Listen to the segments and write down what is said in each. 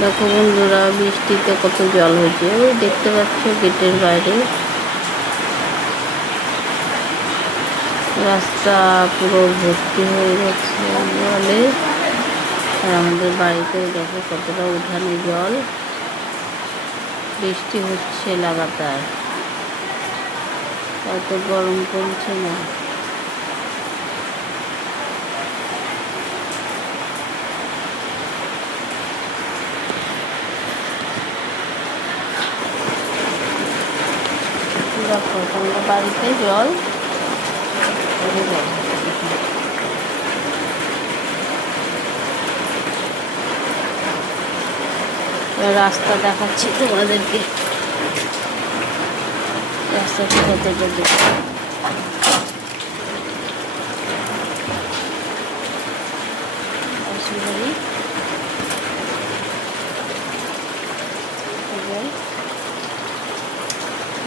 দেখো বন্ধুরা, বৃষ্টিতে কত জল হয়েছে। ওই দেখতে পাচ্ছ গেটের বাইরে রাস্তা পুরো ভর্তি হয়ে গেছে জলে। আর আমাদের বাড়িতে দেখো কতটা উঠানে জল। বৃষ্টি হচ্ছে লাগাতার, অত গরম কমছে না। দেখো তোমাদের বাড়িতে জল ভরে যায়। রাস্তা দেখাচ্ছি তোমাদেরকে, রাস্তাতে কতটা দেখো।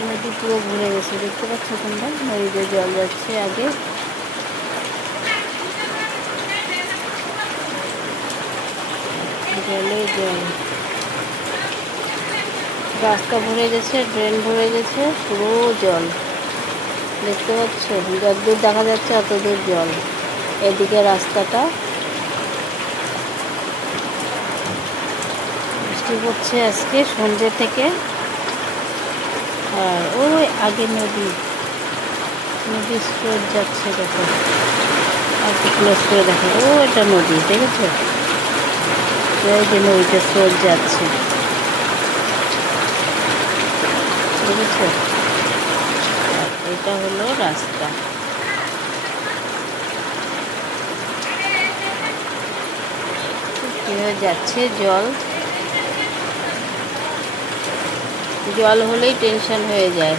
নদী পুরো ভরে গেছে, দেখতে পাচ্ছ তোমরা। নদীতে জল যাচ্ছে আগে, জলে জল। রাস্তা ভরে গেছে, ড্রেন ভরে গেছে, পুরো জল দেখতে পাচ্ছ। যতদূর দেখা যাচ্ছে অতদূর জল। এদিকে রাস্তাটা বৃষ্টি পড়ছে আজকে সন্ধ্যে থেকে। আর ওই আগে নদীর স্রোত যাচ্ছে, দেখো আর একটু ক্লোজ করে দেখো। ও এটা নদী, দেখেছো? ওই যে নদীতে স্রোত যাচ্ছে, দেখেছো? এটা হলো রাস্তা। কিভাবে যাচ্ছে জল। জল হলেই টেনশন হয়ে যায়,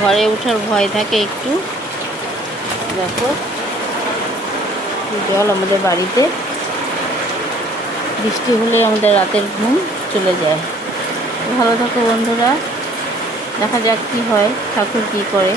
ঘরে ওঠার ভয় থাকে একটু। দেখো জল আমাদের বাড়িতে। বৃষ্টি হলে আমাদের রাতের ঘুম চলে যায়। ভালো থাকো বন্ধুরা, দেখা যাক কি হয়, ঠাকুর কি করে।